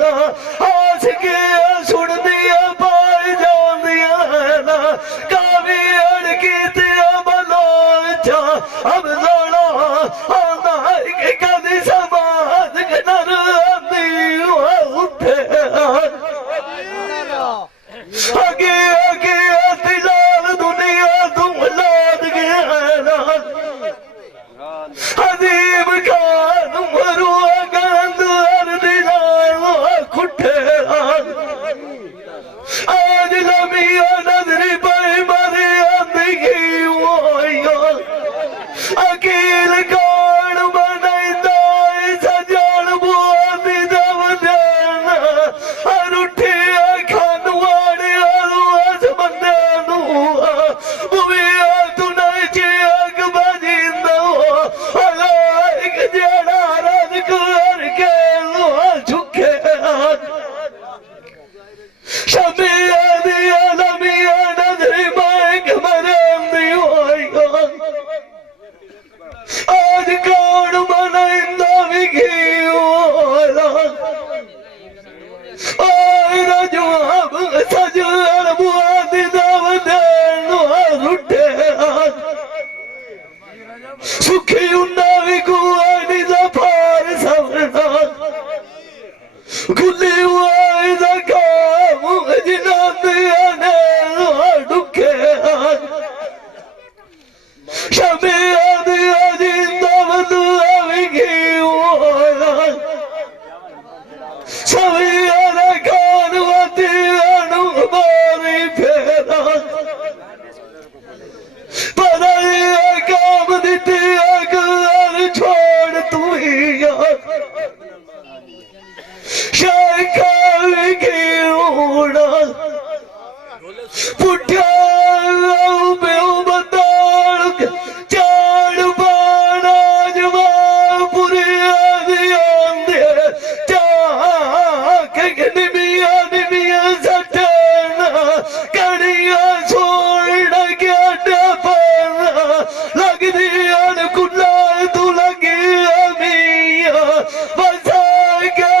जाना आस के सुनदिया पाई जांदियां ना कावी अड़की ते बलोल चा अब जाना आंदा के कदी समाज के नर आंदी उठे आगे आगे दिलाल दुनिया तुम लाद गया ना अजीब खान मरुआ गंद दिलाल खुटे आज लमिया नजरी पाई मारे आंदी की वो अकील कौन बनाइंदा सजान बुआदी दव देना हर उठे खान वाड़े आलू अस बंदे नू बुविया तू नहीं अग बजिंदा अलाइक जेड़ा रज कर के लो झुके शमिया दिया लमिया नजरी माइक मरेंदी आज कौन बनाइंदा विगी जवाब सजन बुआदी दव देन रुठे सुखी उन्ना भी गुआनी दा पार सवरना गुल्ली हुआई दा काम जिनादिया ने डुके शमिया दिया जिंदा बदुआ विगी सविया ने कान वतिया नु मारी फेरा पराया काम दितिया घर छोड़ तू ही शाखा विगी पुठा बेऊ बताड़ चाड़ बाड़ा जवाब पुरिया दिया दे चाह निमिया निमिया सटना कड़िया छोड़ गया डबना लग दिया कुल्ला तू लगी मिया बसा क्या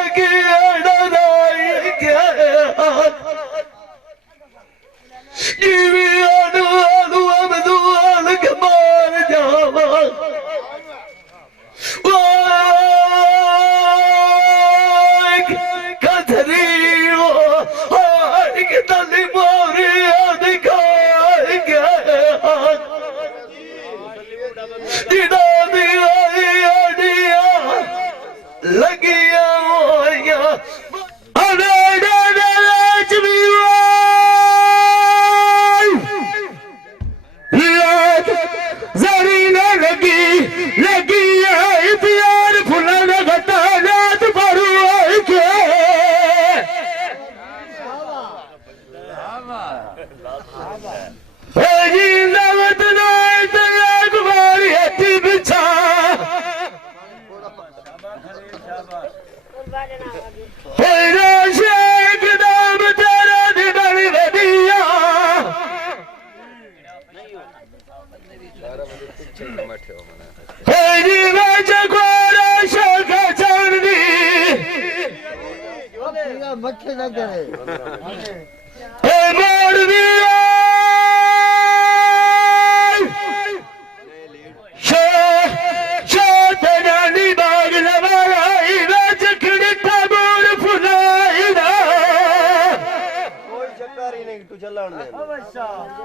डराई गया लगिया मक्खी लग गए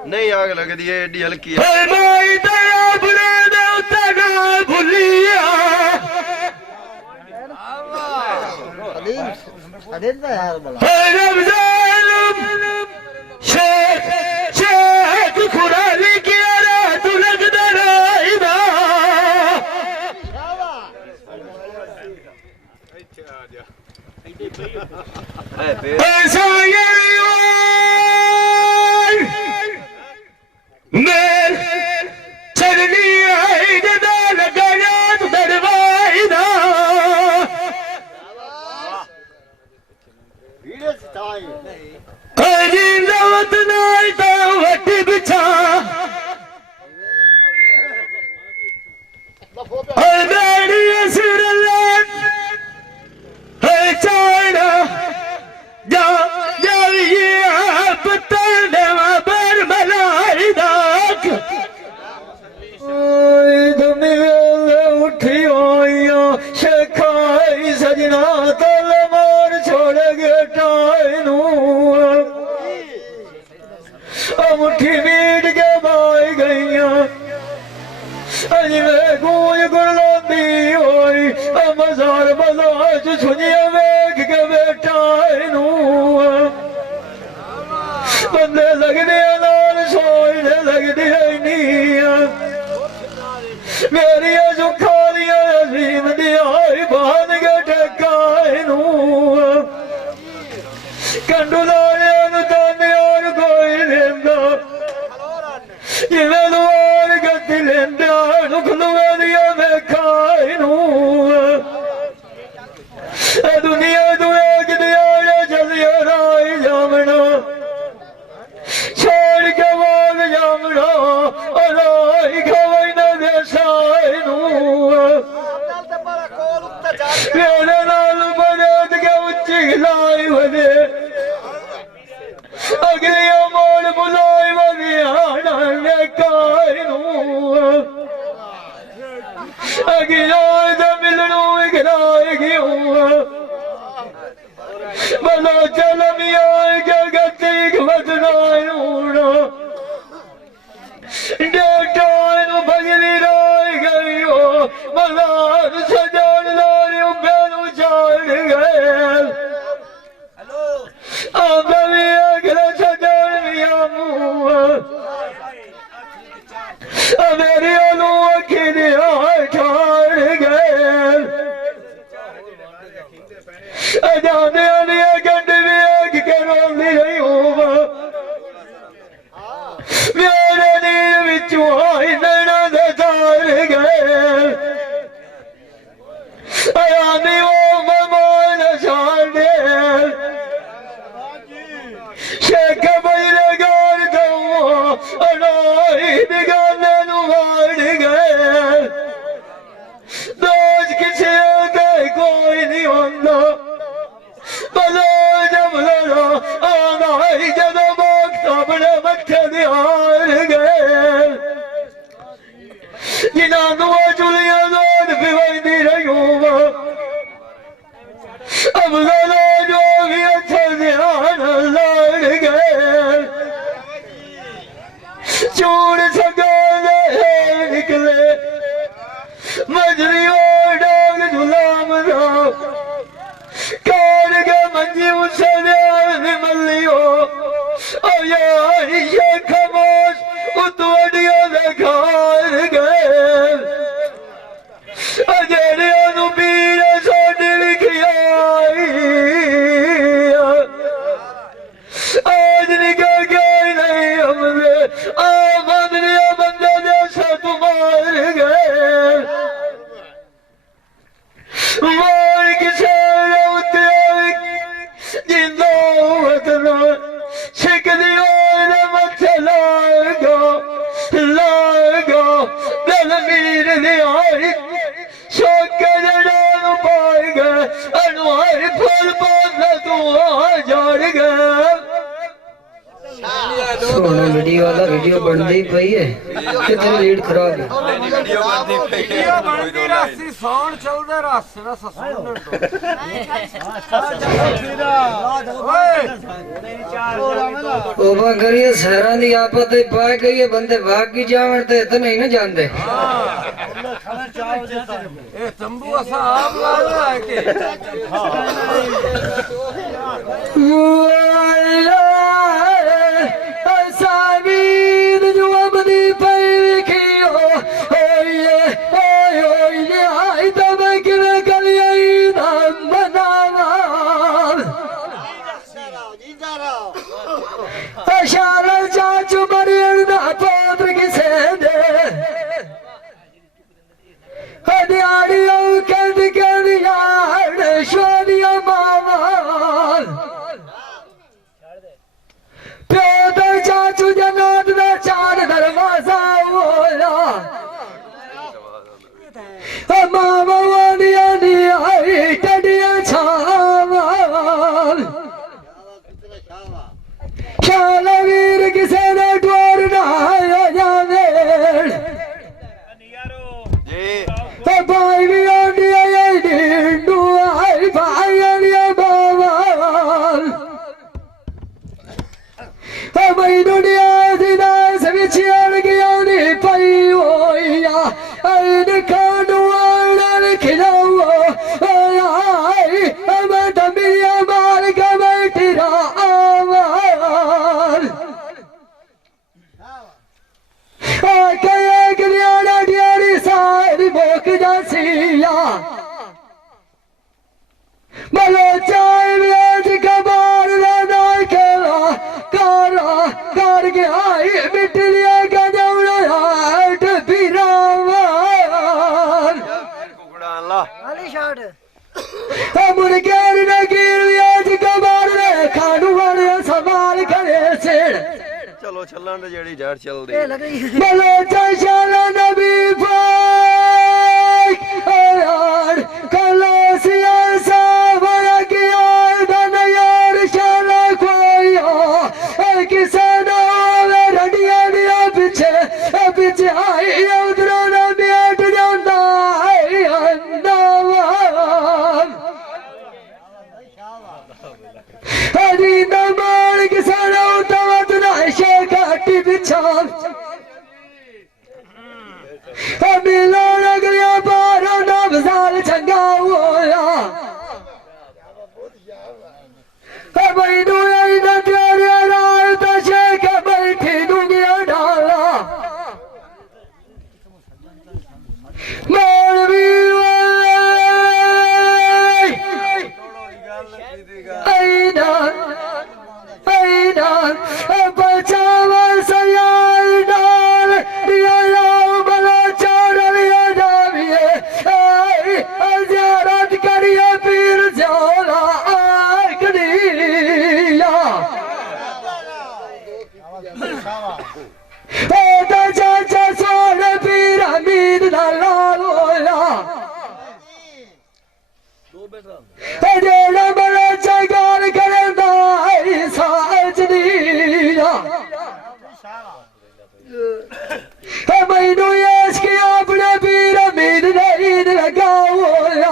नहीं आग लगती है एडी हल्की है China अजना तल मार छोड़ गए टाइनू मुट्ठी मीट के बाई गईया अजमे गूंज गुरलांदी होई मजार बलाच सुनिया वेख के बेटा नू बंदे लगदे नाल सोचने लगदी नीया मेरी सुखा दिया अजीम दियाई बान के टकाए नू कंडू लाने ताने और कोई लेंदा जिवें लुआर गद्दी लेंदा नुखलुआ दिया मैं खाए नू दुनिया तू एक दिया चलिया राय जामना छोड़ के बाग जामना राय खवाई न देसाए नू मेरे नाल बरेत के उच्ची खिलाई बने अगली मोड़ बुलाई बनी आना ने कायनू अगला मिलनू गिराए क्यों भला चल मिया क्या गति बदनायूना डेटानू भजनी राय गई हो भला सजान लारियों बेनू चाड़ गए मेरी अनु अखी दिया ठाड़ गए जाने गंड भी आग के रोंदी रही हूँ मेरे नीर बिचू आई नैना दे तार गए आनी वो ममान छाड़ दे शेख बजरे गार दो अनाई दिगाने मार गए दोज किसी दे कोई नहीं होंदा भला जब लड़ा आना ही जदों वक्त अपने मत्थे दे हार गए जिन्हां दुआ चुलियां लोड पिवांदी रही हूं अब गलो जो भी अच्छा ध्यान लड़ गए चूड़ सगाले निकले मजरी डाग गुलाम कार के मंजी उसे मल्लियो ये खमोश उतवड़िया लेखार गए अजेड़िया नु पीर सोनी लिखिया आज निकल गए नहीं हमने बंदरिया बंदे जैसा तुम्हार गए मार किसे जिंदा वतना छिक दियो मथे लागो दिल मीर दियाई शौक जड़ान पाए गए अनुहार फल पास तू आ जाड़ गए सोने वीडियो वाला वीडियो बनती पई है कितनी लीड खराब है वीडियो बनती रास्सी साउंड चलदे रास्ते ना ससुर ओबा करिए शहरां दी आपत पा गई है बंदे भाग की जावन ते इतने नहीं ना जानते ए तंबू असा आप लाया है के साबीर जो अपनी पई विखी हो ये आई तब किवे कलियाई नाम बनावा अशारा चाचू मरियन दा पोत्र किसे दे हदियाड़ियों कद यार शोदिया मामा मुर्गेर ने गिरवियाज कबार ने खानू वाले संभाल करे सेड़ चलो चलन ते जेड़ी जड़ चल दी बोलो चशाला नबी पाक यार कलासिया सावरा की आय धन यार शाला कोई हो किसे ना रडिया दिया पीछे पीछे आई उधरों ना बैठ जाता है अंदावाम हरी नमार किसे ना उतावत ना शेकाटी बिछाव मिला नगरिया पारो ना बजाल चंगा होया भाई दुनिया इधर तेरे राय तो शेख बैठी दुनिया डाला मौलवी आईना आईना बचावा सयाल डाल दिया लाओ बला छोड़ लिया जाविए ज़ियारत करिए पीर जाला आकड़िया तो चाचा सोने पीर हमीद लालोया जेड़ा बड़ा चगाल करदा साजनिया मैनू यश की अपने पीर हमीद ने ईद लगा होया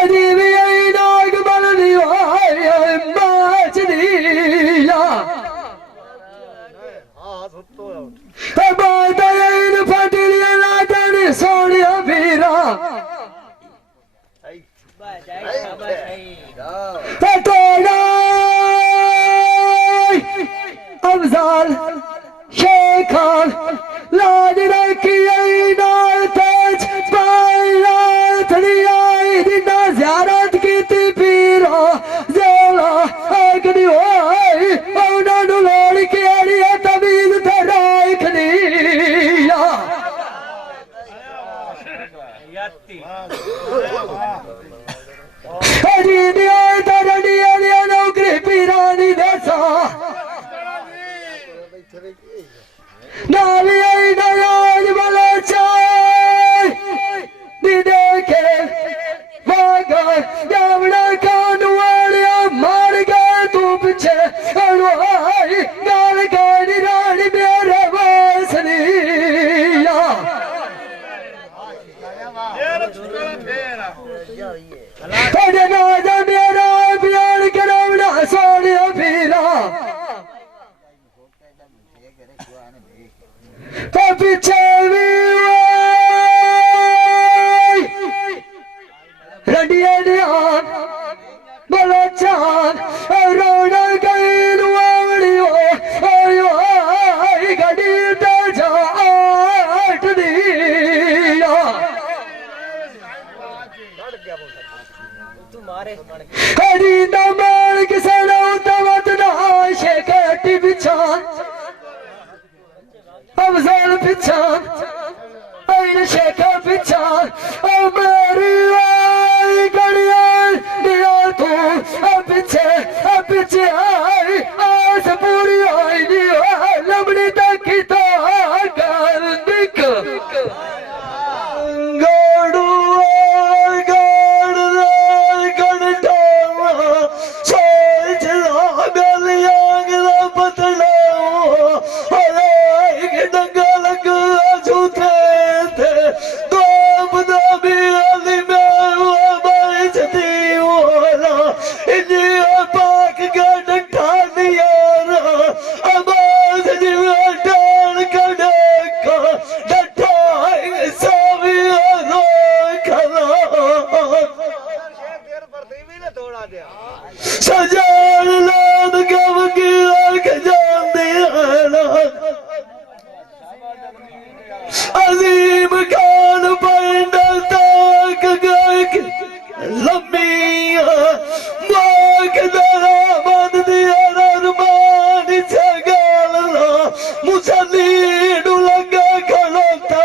भी नाग बलदी माचनिया बात फटिलिया लाटन सोनिया पीरा अफजाल शेखा लाज रखी नाल तेज पाई दिना ज़ियारत की पीरा जोला अगनी होई उन्होंने लोड़ के अड़िया तमीज ते राखनिया हरी दिया तरड़िया दिया नौकरी पीरानी देसा नालिया नाराज वाला चाय दीदे के वागा जावड़ा कानू वालिया मार गए तू पीछे अड़वाई गाल गाड़ी रानी मेरे वासनिया अरे नाजा मेरा प्यार करावना सोनिया पीरा पीछे भी रडिया ध्यान बोलो चांद रोना गई नुआवड़ियो गड़ी ते जाट दिया हरी नमार किसे ना उतावत ना शेकटी बिछान अफजाल पिछान आइन शेखा पिछान मेरी आई गड़िया दिया तू पीछे पीछे आई आस पूरी आई दिया लमड़ी तक तो कर दिख गाड़ू सजान लाद गम की आंख जानते अजीम खान पैंडल तक गए लम्बिया माक दरा बंद दिया रमान छगाल मुसली लगा खड़ोता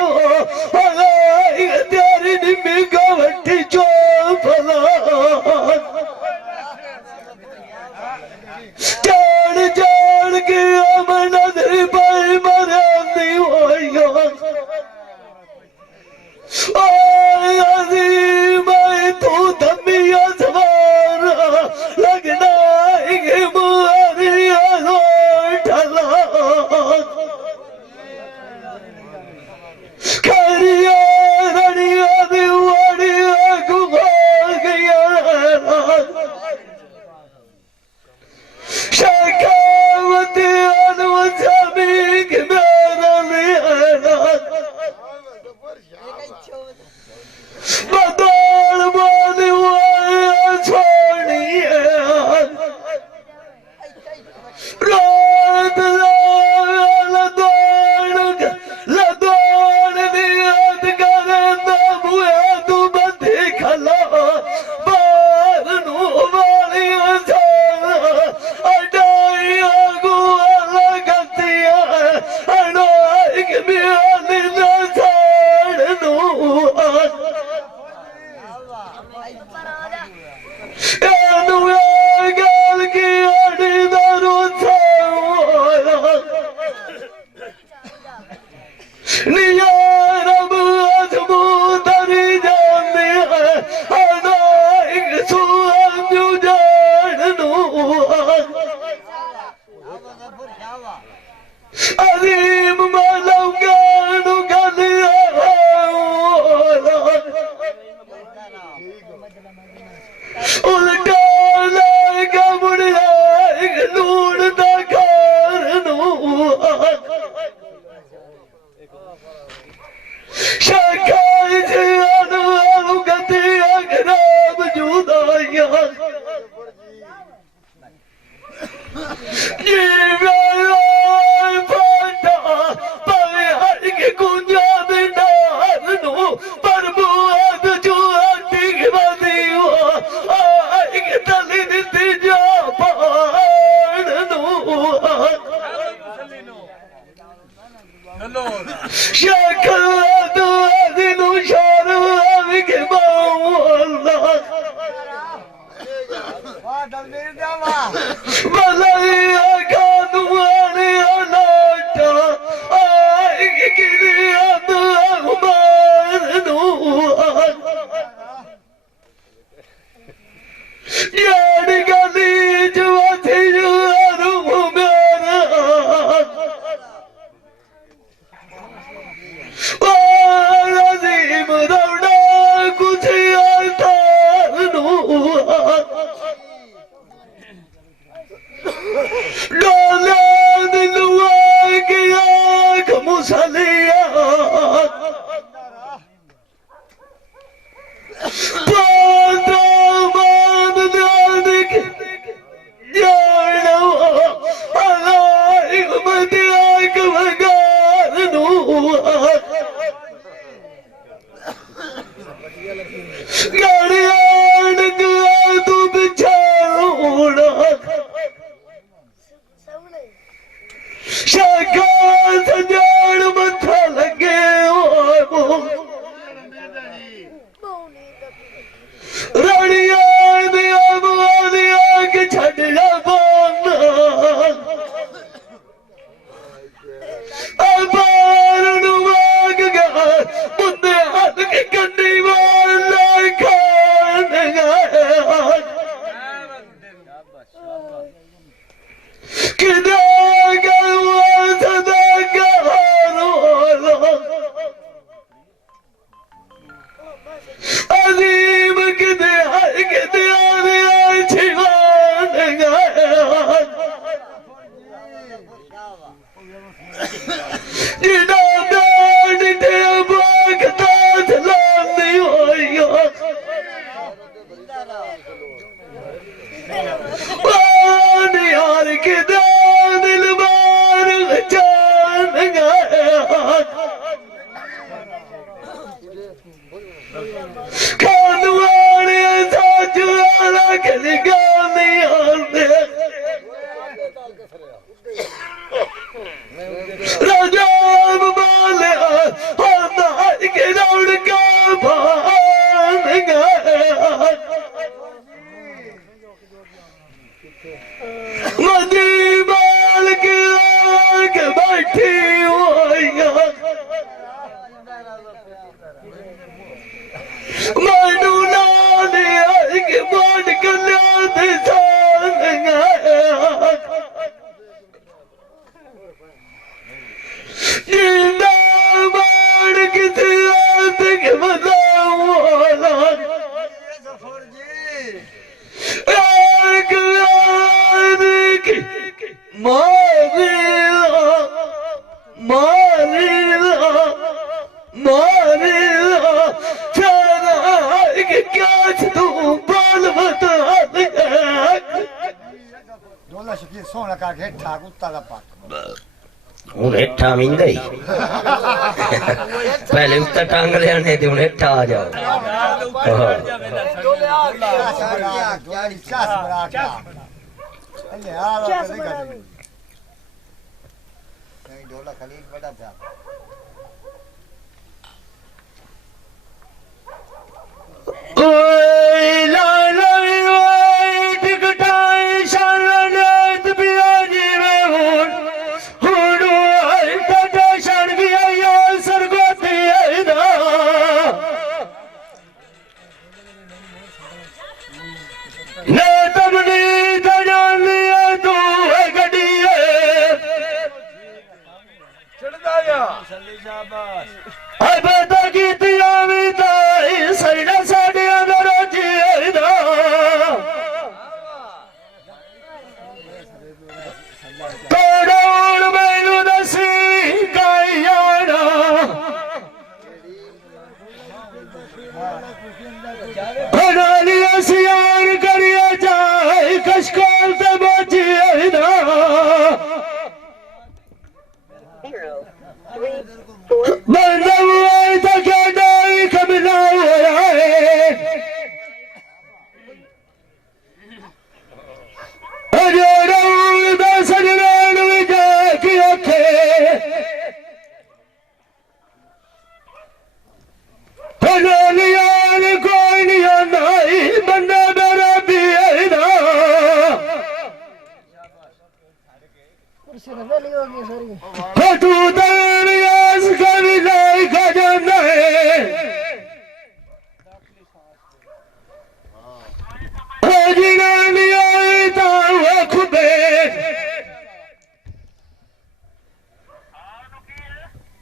बदल बानी वाया छोड़िए रात लदौड़ नियत करे ना बुआ तू बंदी खला बार नू वाली अडाई आगू लगतिया अनाइक बियानी ना साड़ नू एनु गल की अड़ी दारू निया रब आजमू दरी जाने अनाइक सुअंजू जानू अजीम मालव गानू गलिया उल्टा लगा मुड़िया लूण दा कारणू शाखाई जियानु गतिया खराब जुदाइया जीवाई फाटा पावे हर के गुंजा बिनार नू पर बुआद जुआती खवादी हुआ आई के तली दिती जा पाण नू शाखा दिनू शारू आवी के बाउला बलैया कानू आने अनाटा आई के गिरिया तू अखबार नू यारी गली जुआती जुआरू मेरा अजीम दौड़ा कुछ आता डोला दिलवा की आँख मुसलिया पाता मान दादिक जानो अलाइक मदियाक वगार नू गाड़ियान गया तू बिछाऊना शाखा संजान मथा लगे रानियान दिया बुआदिया के छड़ना बोलना अबार नुमाग गया मुद्दे हाथ के कंडी वाला खान गया किदा गवा सदा गहारो अजीम किदे हर किदे आने आए छिवान गया जिना दान ते बागता सलामी होया पान यार के दिल बार जान गया खानवाने साज वाला खली गाने आते राजाब वाले हाथा के दौड़ का भान गया मदी बाल के आगे बैठी हुई सोना का घेठा कुत्ता का पाक हूं हेठा मिंदा ही पहले उत्ता टांग लिया ने ते हूं हेठा आ जाओ ढोला खलील बड़ा था ओए लाला ओए टिकटाई शानत पियाजी में हुडू टटा शान गया या सरगोती आइदा ने तमनी तजानी तू है गड्डी चढ़दा या सल्ली शाबाश आई बता की तियावी ताई सैना साडे अंदर जी आइदा तोड़ोड़ मैनू दसी कायाना हनालिया सियार करिया जाए कशकाल ते बाजी आइदा बंदा हुआ तो क्या डाई कमला हुआ है अरे राउल दा सजनान विजा की आखे हनालियान कोई नहीं आंदाई बंदा मेरा भी आइदा तू दरियास कभी लाई का जाना है जिना लिया वो खुबे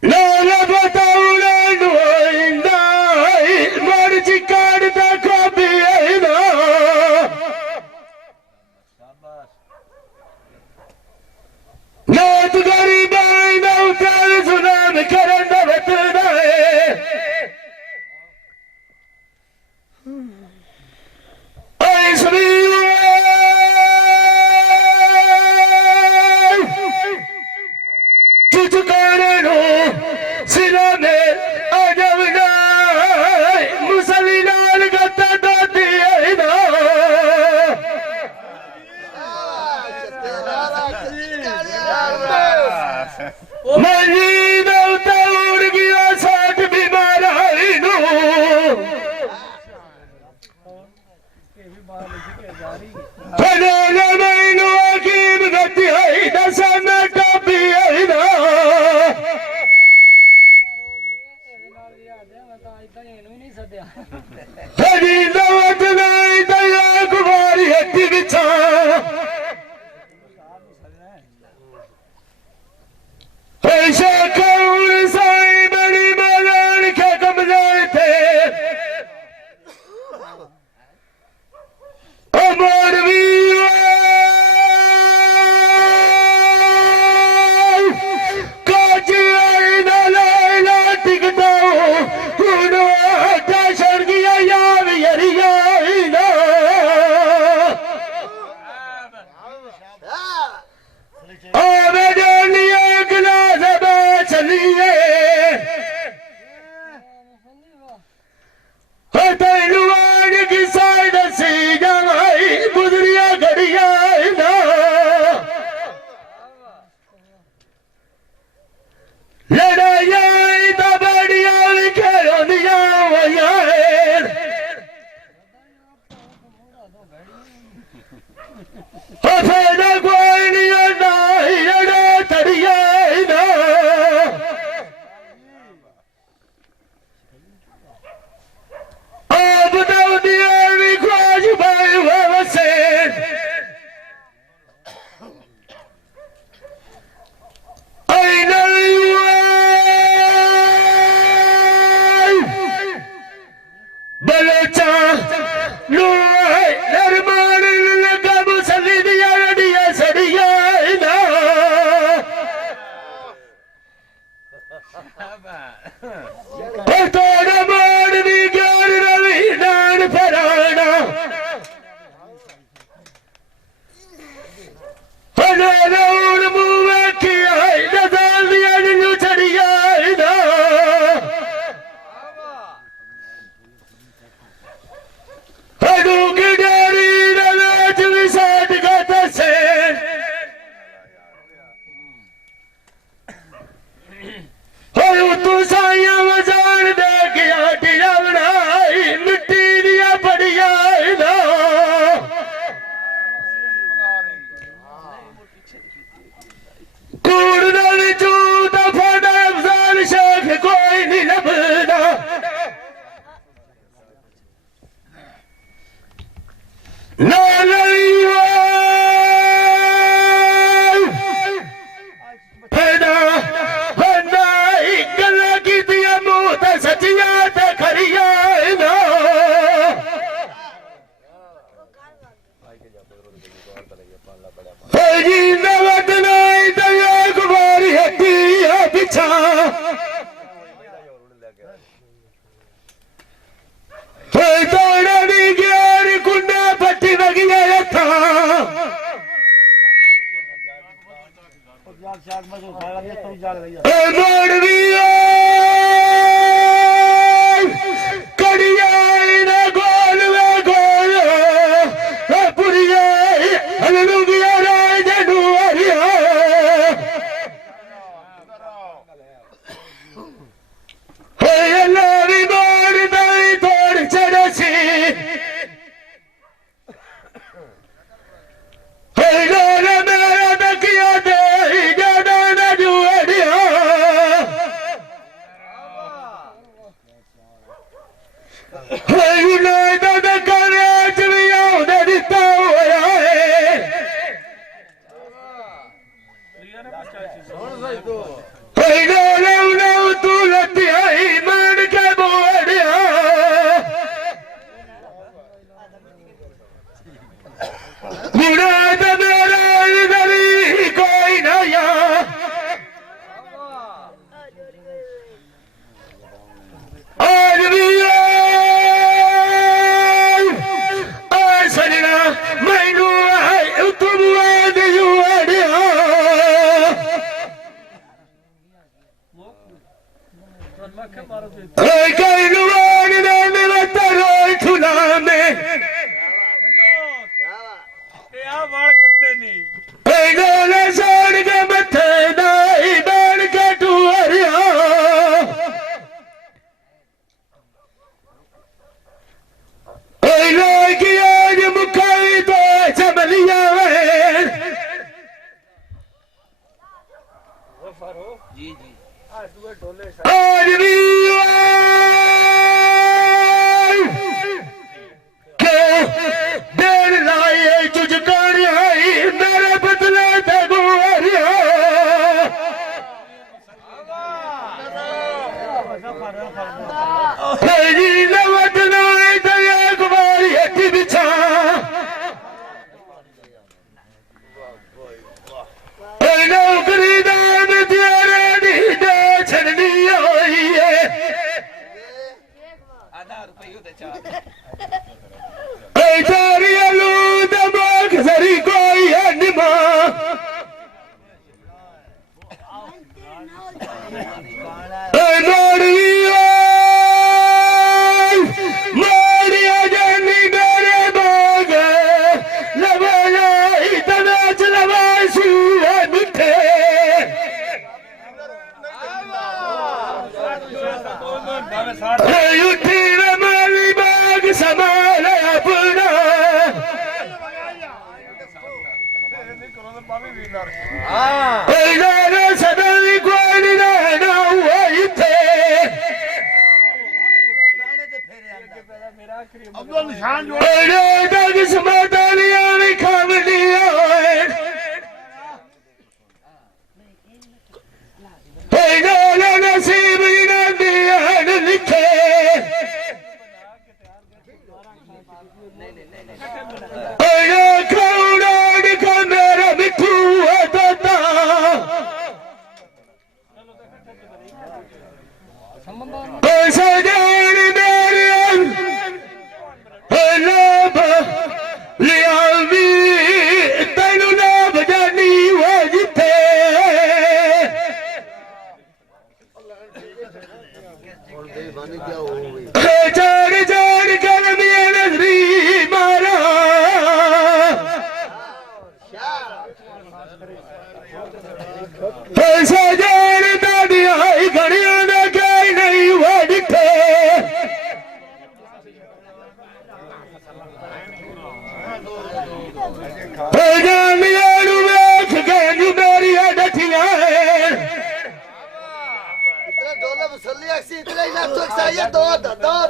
नाला बताऊ मर्जी काट देखो भी ना नात गरीब उतर सुनाम करन बतना है चुचकारे नो सिरा में अजवना मुसली नाल गत्ता दाती है ना मरी दौता उड़ गया साठ बीमार आई नो फनाना मैनू अकीब गति आई दसाना टापी आई ना हरी दवत नहीं दया कुमारी हट्टी बिछा ऐसा कौन साई बड़ी मलान के कमरे थे अमर भी काजी आई ना लाइला टिकटा हुनो आटा शर गया यार यरिया ना आवे जानिया गिलास में चलिए तैलुआन की साइड से जमाई गुजरिया घड़िया ना लड़ाइया तो बड़िया खेलोनिया हुआ फेरा कोई नहीं ना लड़ा तड़िया ना अब तो दिया भी खोज भाई से आई नहीं बलोचा नरमान लगा मुसली दिया दिया सड़िया ना तोड़ा मार भी ज्ञान रवि नान फराना हना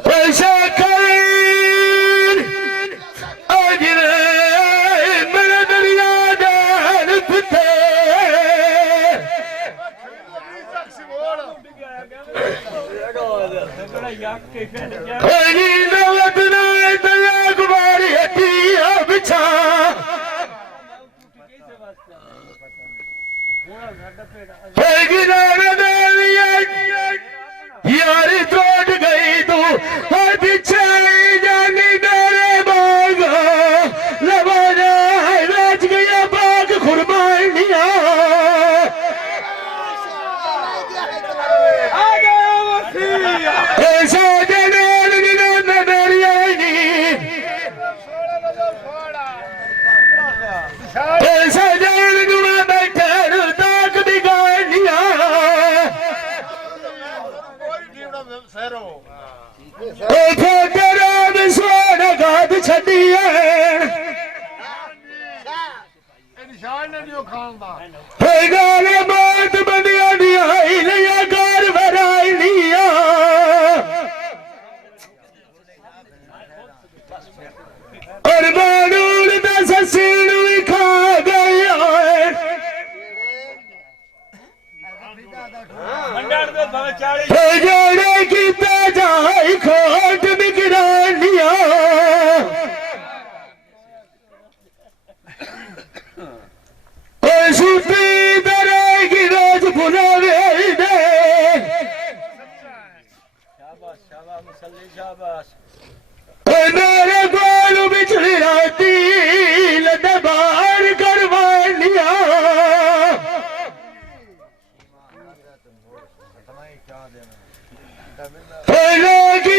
पैसा कर होगी नवत नाय तया कुमारी हटिया बिछा होगी नवत यारी टूट गई तू और पीछे जानी मेरे बाग लबाना राज गया बाग खुरबानिया ऐसा जनाल गिना मेरी आईनी ऐसा जान गुमा बैठे ताक बिगानिया छड़ी बात बनिया लिया घर भराई लिया और बानूर दस सीण भी खा गया जाने किता जाए खोट बिगड़ा लिया सूती दरे की रोज बुलावे दे मेरे बाल बिछड़ी राती लदबार करवा लिया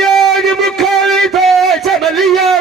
आज मुखारी तो चमलिया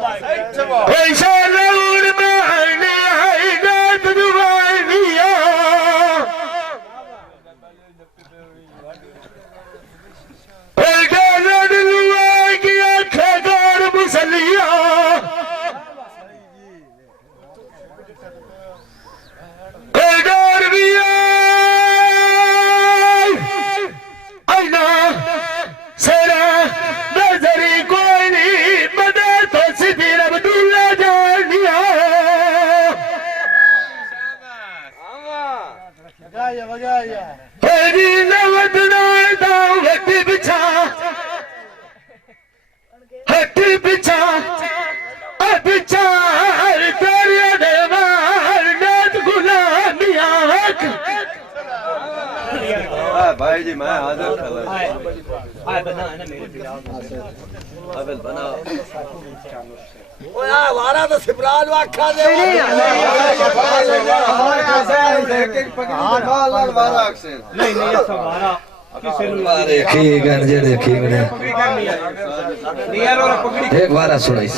पैसा लून मारने आई नात दुआनिया मुसलिया आईना सेरा नजरी कोई नहीं बदे तो सीधी अब्दुल्ला जानिया तेरी नवत नाय दाऊ हटी बिछा हटी बिछा बिचार तेरे देवार नाथ गुलामिया भाई जी मैं हाजिर बना वारा तो सिमरान वाखा दे नहीं ठीक है जे देखी मैंने एक बार सुनाई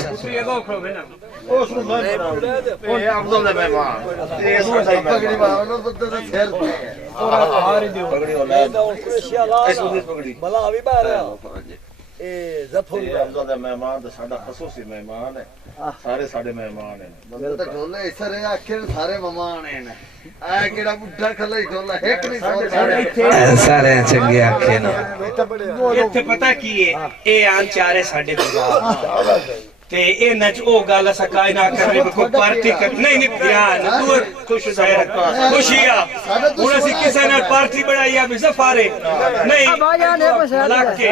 मेहमान साडा खसूसी मेहमान है सारे साडे मेहमान है तो ढोले इसरे आखिर सारे मेहमान है आ केड़ा बुड्ढा खला ढोला एक नहीं सारे चंगे आखे ना ਇੱਥੇ ਪਤਾ ਕੀ ਹੈ ਇਹ ਆਨ ਚਾਰੇ ਸਾਡੇ ਵਿਵਾਹ ਤੇ ਇਹਨਾਂ ਚ ਉਹ ਗੱਲ ਅਸਾਂ ਕਾਇ ਨਾ ਕਰਨੀ ਕੋਈ ਪਾਰਟੀ ਕਰ ਨਹੀਂ ਧਿਆਨ ਤੂੰ ਖੁਸ਼ ਜ਼ਾਹਿਰ ਖੁਸ਼ੀਆ ਹੁਣ ਅਸੀਂ ਕਿਸੇ ਨਾਲ ਪਾਰਟੀ ਬਣਾਈ ਆ ਬਿਜ਼ਫਾਰੇ ਨਹੀਂ ਲੱਗ ਕੇ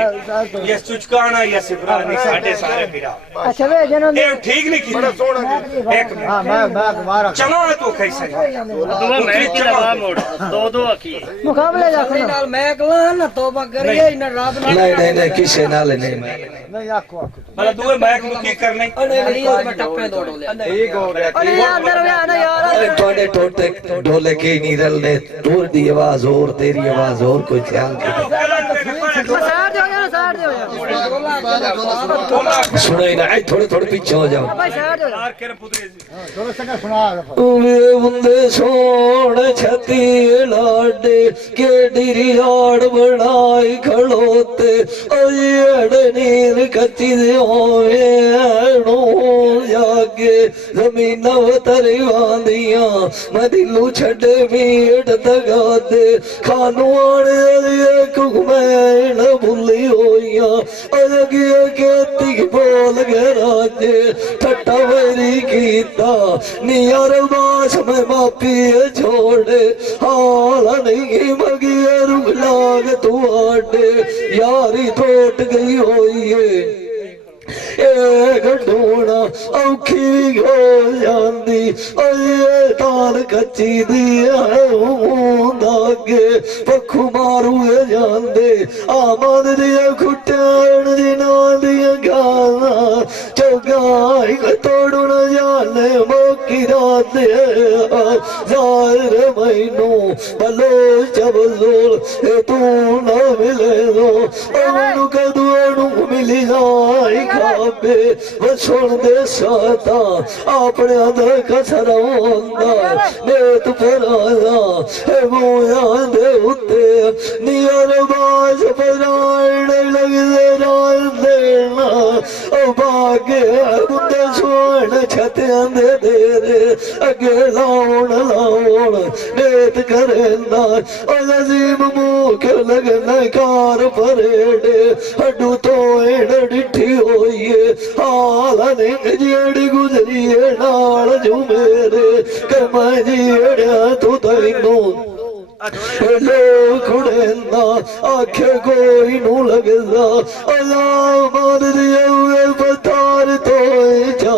ਇਹ ਸੁਚਕਾਣਾ ਜਾਂ ਸਿਬਰਾਨੀ ਸਾਡੇ ਸਾਰੇ ਵੀਰਾ ਅੱਛਾ ਵੇ ਜਨਮ ਇਹ ਠੀਕ ਨਹੀਂ ਕੀਤਾ ਇੱਕ हां मैं दोबारा ਚਲਾ ਤੂੰ ਕੈਸੇ ਦੋ ਮੈਂ ਚਲਾ ਮੋੜ ਦੋ ਆਖੀ ਮੁਕਾਬਲੇ ਜਾ ਨਾਲ ਮੈਂ ਕਹਾਂ ਨਾ ਤੋਬਾ ਕਰੀਏ ਇਹਨਾਂ ਰੱਬ ਨਾਲ नहीं किसे नाल नहीं नहीं आखो ਮਤਲਬ ਦੂਏ ਮੈਕ ਨੂੰ ਕੀ ਕਰਨਾ ਮੈਂ ਟੱਪੇ ਦੌੜ ਲਿਆ ठीक हो गया ਅਰੇ ਅੰਦਰ ਵੇ ਨਾ ਯਾਰ थोड़े टोटे ढोले के नहीं रलने दूर दी आवाज और तेरी आवाज और कोई ख्याल ਸਾੜ ਦਿਓ ਯਾਰ ਸਾੜ ਦਿਓ ਯਾਰ सुनो ही ना ऐ थोड़े थोड़े पीछे हो जाओ ਭਾਈ ਸਾਈਡ ਹੋ ਜਾ यार केरे पुतरे ਥੋੜਾ ਸੰਗਾ ਸੁਣਾ वे बंदे सोण छती लाडे के डिरियाड़ बनाई खड़ोते अड़ नीर कच्ची दे होवेणो जागे जमीना वतरी वांदिया मैं दिलू छड़े मीट तगा दे खानू आने एक घुमैन भुली होइया अजगिया खेती बोल गए राजे ठट्टा वरी कीता नियर बास में मापी छोड़े हाल नहीं मगिए रुक लाग तू आडे यारी टूट गई होई है ढूंढना औखी हो जाती तार कच्ची दी दागे पखू मारू जाते आमद दिया खुट्टन दिना दिया गाना चौगाई तोड़ू न जाने मौकी रात जार मैनू बलो चबलोल तू न मिले दो मैनू कदू मिली जाए खाबे वो सुन दे साता अपने अंदर कसर होंदा नेत पराया है मोया दे उत्ते नियर बाज पराण लगदे राल देना ओ बागे बुंदे सोण छत्यां दे देरे अगे लाउण नेत करेंदा ओ नजीब मुख लगना कार परेडे हड्डू तो डिठी होइए हाल जेड़ी गुजरिए नाल जो मेरे कर्मा जेड़ा तू तैनू लोग खुड़ेंदा आखे कोई नू लगदा अल्लाह मार दिया हुए पतार तो जा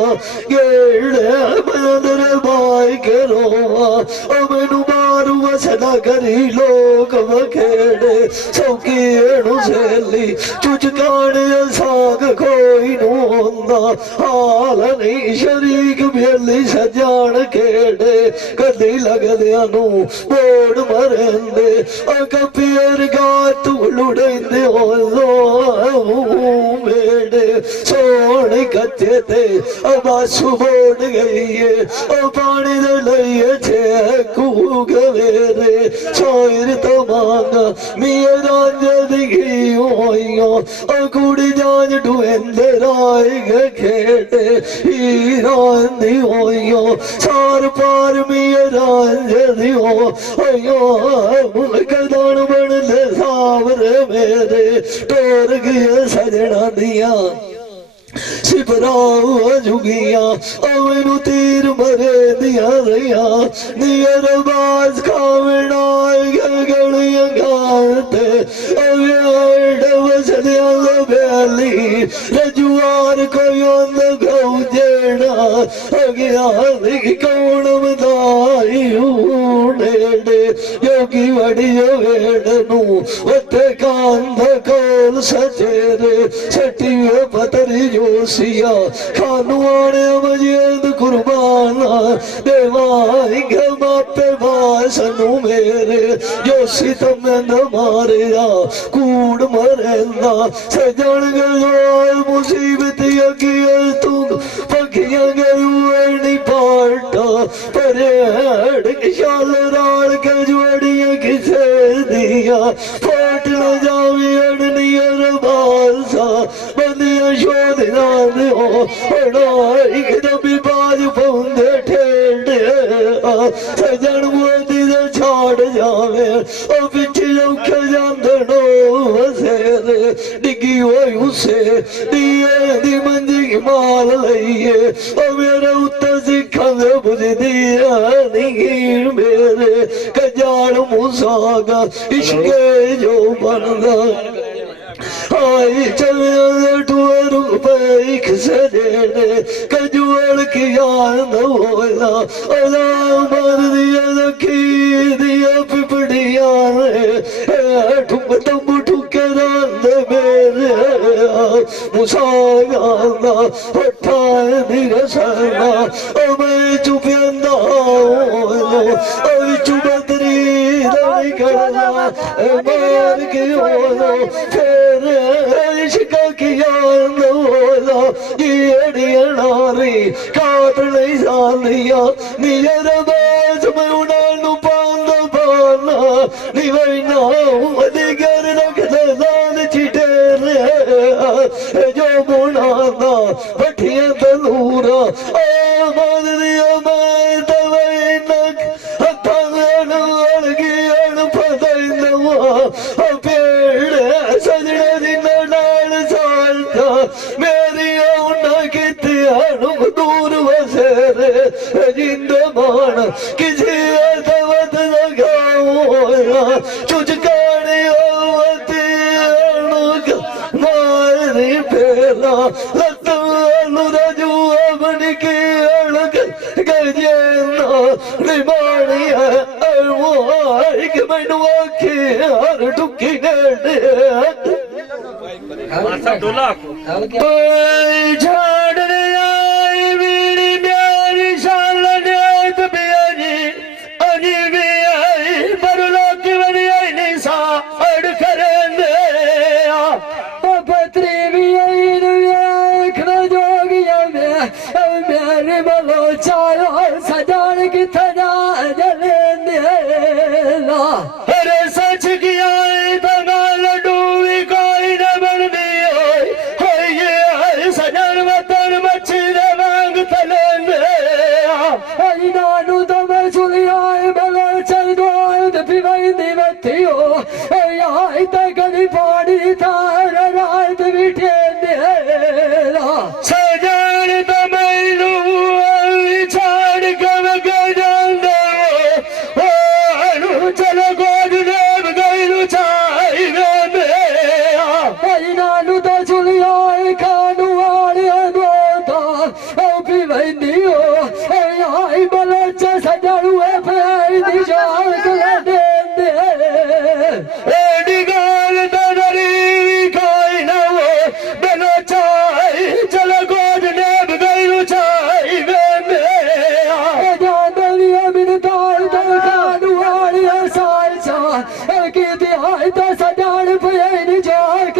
गेड़े बंदर बाई के रोवा ओ मैनू मारू वसना करी लोग वखेड़े सौकी एणू सेली चुचकाने साग कोई नू होंदा हाल नहीं शरीक बेली सजान खेड़े कदी लगदियां नू बोड़ मरेंदे कपियर गा तू लुड़ेंदे हो मेड़े सोने कच्चे थे बासु बोड़ गई है पानी दे लइए छे कूग मेरे सोयर तो मांगा मिया राज दिखी होइयो कुड़ी जान डुएंदे राय खेड़े हीरान दी होइयो सार पार मिया राज दी होइयो कदान बन ले सावरे मेरे टोर गए सजना दिया सिपराओ जुगिया मैनू तीर मरे दिया रहा नियर बाज खावना गलियां गाते वसदिया बैली रजुआर कोई गौ जेड़ा अगया कौन बधाई नेड़े योगी वड़ियो वेड़नू वते कांध कोल सचेरे सटी पतरी जोसिया खानू आने मजीद कुर्बाना देवाई बापे बासनू मेरे जोशी तमें न मारिया कूड़ मरेंदा सजन गयो मुसीबत अगी तू पखियां गई पाटा परे शाल राल के जोड़िया किसे दिया फाट न जावे अड़नियर बालसा बंदिया शोध जाने हो एकदम बाज पौंदे ठेडे सजन मोदी दे छाड़ जावे ओ पिछे औखे जांदे नो वसेरे डिगी होई उसे दिए दी मंजी की माल लइए ओ मेरे उत्ते सिखा दे बुझ दिया निगीर मेरे कजाल मुसागा इश्के जो बनदा आई चले टूर पैख सजेने कजुअल की याद होला अला मर दिया रखी दिया पिपड़िया रे ठुक तंबू ठुके रंद मेरे मुसागा हठा निरसना मैं चुपियंदा चुबतरी दरी करना मार के होला फिर इश्क किया बोला नारी काट नहीं जानिया नियर बाज में उड़ानू पांद पाना निवैना अधिकार रख दान चिटे जो बुनाना पठिया तनूरा ओ मन दिया मैं तवैनक हथन अड़गी अड़ फदैनवा पेड़ सजने दिन नाल सालता मेरी औना किते अणुक दूर वसेरे जिंद मान किसी अथवत लगाओ चुचकाने आवती अणुक मारी पेला लतनु रजू अबन की अणुक गजेना निबाणी वो एक मैनुआ की हर टुकी ने झाड़ने आई मेरी प्यारी शाल प्यारी अजी भी आई बरुला की बनी आई निशा अड़ करेंगे पत्री भी आई जोगिया मेरे बलो चायो सजान की थजा जले अरे सच किया लड्डू भी कोई न बन सजन वतन मच्छी मांग तले नानू तो मैं चुलिया बलो चल दो पिवाई दिवती हो यहाँ तक कभी पानी था रात बिठे सजन तो मैनू छाड़ कब गजान चलो गोद देव गैलू छाई नानू तो चुलिया खानू वाले दो पिवाई हो यहाँ बलो सजाड़ू है फिर दिशाल दे गाल दरी कोई न हो बनो छाई चलो गोद देव गैलू छाई सजाड़ पे जाक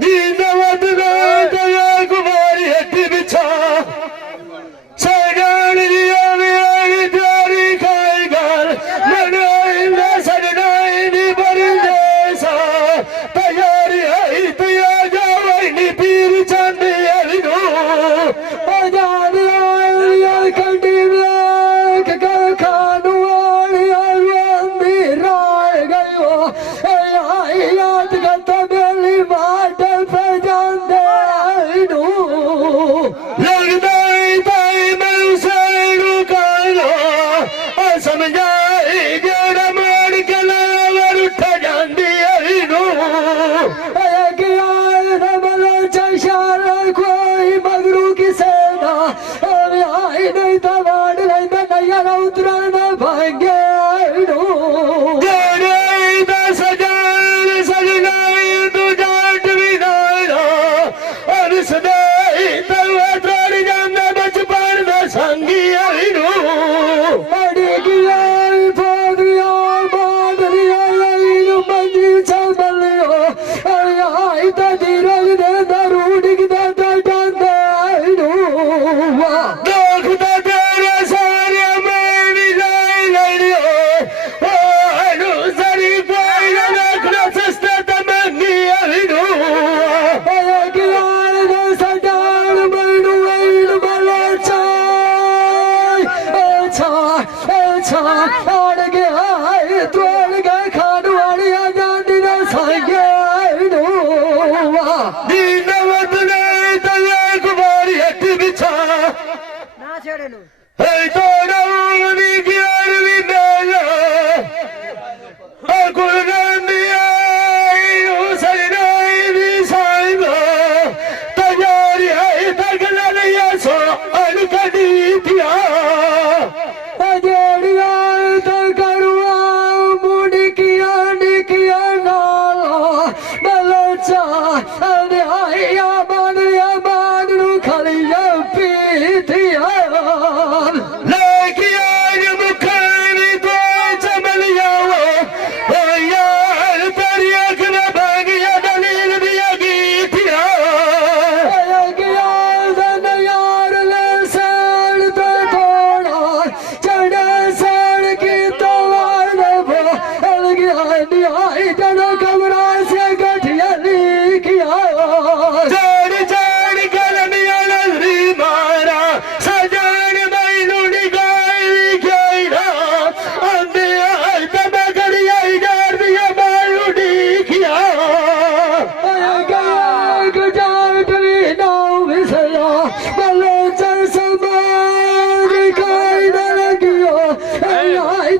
दीनवत कुमारी हट्टी बिछा सजान दिया मेरी प्यारी खाई घर मनाई सजनाई नी पर जैसा तैयारी आई तैया जावाई नी पीर चंदी अलिनो आजाद कंडी खानू याद करता मेरी माट पे जाते लगता मैं उसे रुकालो समझाई जेड़ा मार के लावर उठ जाती कोई मगरू की सेना आई नहीं तो वाड़ लेंदा नैया उतरा न भाग्य जोड़िया तो करुआ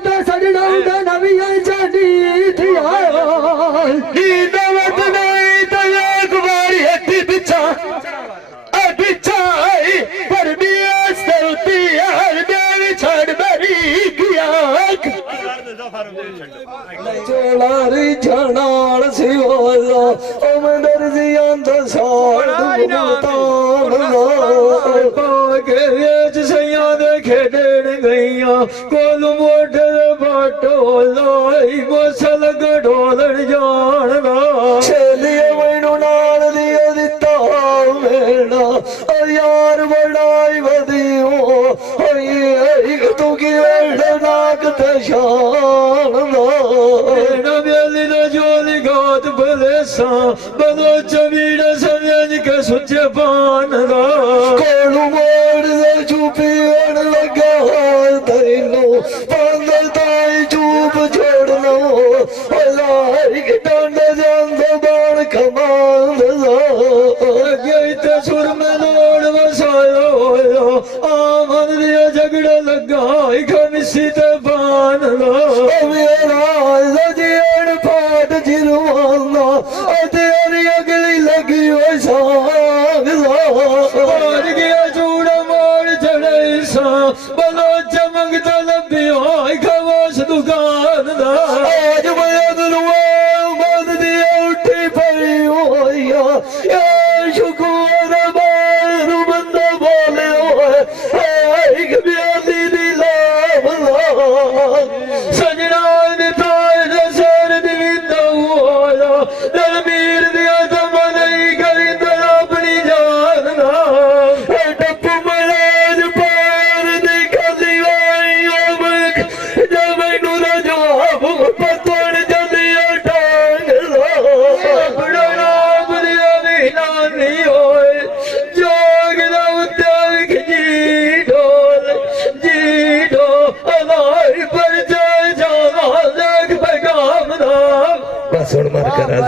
तो सजना उदा नविया जानी थी आया दवत नहीं तो एक बारी हट्टी बिछा बिछाई पर बियास चलती हर देवी छड़ बरी किया चोलारी झनाल सिवाला ओ मैं दर्जी आंदा साड़ के सैया दे खेडण गईया कोल मोटर बाटो लाई मसल गढोलण जाणदा छेलिए मैनू नाल दिया दिता मेरा ओ यार बड़ाई वदियो होई तू की नाक ते शान ना बेली ना जोली गात बलेसा बलो चमीड़ समझ के सुचे पान दा कोलू मोड़ दे चुपी अड़ लगा तैनू पंद ताई चुप छोड़ना लाई के डंड जांद बाण कमांद गई ते सुर में लोड़ वसायो आमन दिया झगड़ा लगा खमिसी ते पान दा मेरा जीण फाट जिरवाना तेरी अगली लगी हो साग आज गया चूड़ा मोड़ चढ़े सा बलो चमक तो लभी हो खवास दुकान दा आज मैं अगलुआ मद दिया उठी पड़ी होया या शुक्र बार बंदा बोले होए एक ब्याली दी लाभ सजना ने ताए सर दिविंदा होया दलमीर दिया तम नहीं करिंदा अपनी जान दा टप्पू महाराज पार दी खाली आई जब मैनू ना जवाब पतोड़ जलिया टांग बड़ा नाम दिया भी नानी होए जोग दा उत्तर जी ढोल अलाई पर जाए जाना लग पैगाम दा बस हुण मत करा